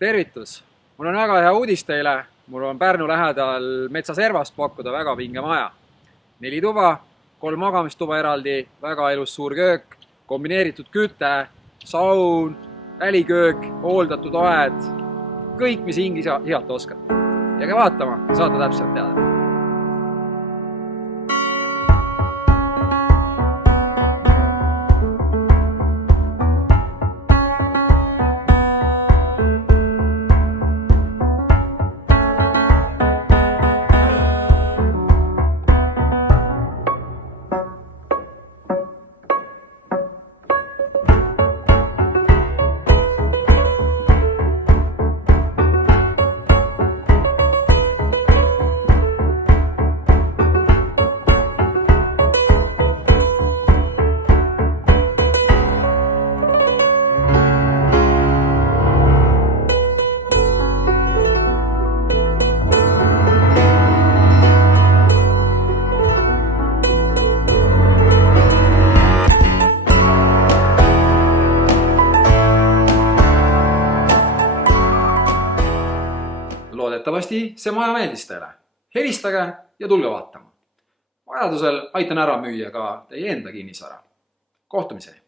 Tervitus! Mul on väga hea uudis teile. Mul on Pärnu lähedal metsaservast pakkuda väga vinge maja. 4 tuba, 3 magamistuba eraldi, väga ilus suur köök, kombineeritud küte, saun, väliköök, hooldatud aed. Kõik, mis hingi healt oskad. Jääge vaatama, saate täpselt teada. Loodetavasti see maja meeldis teile. Helistage ja tulge vaatama. Vajadusel aitan ära müüa ka teie enda kinnisvara. Kohtumiseni!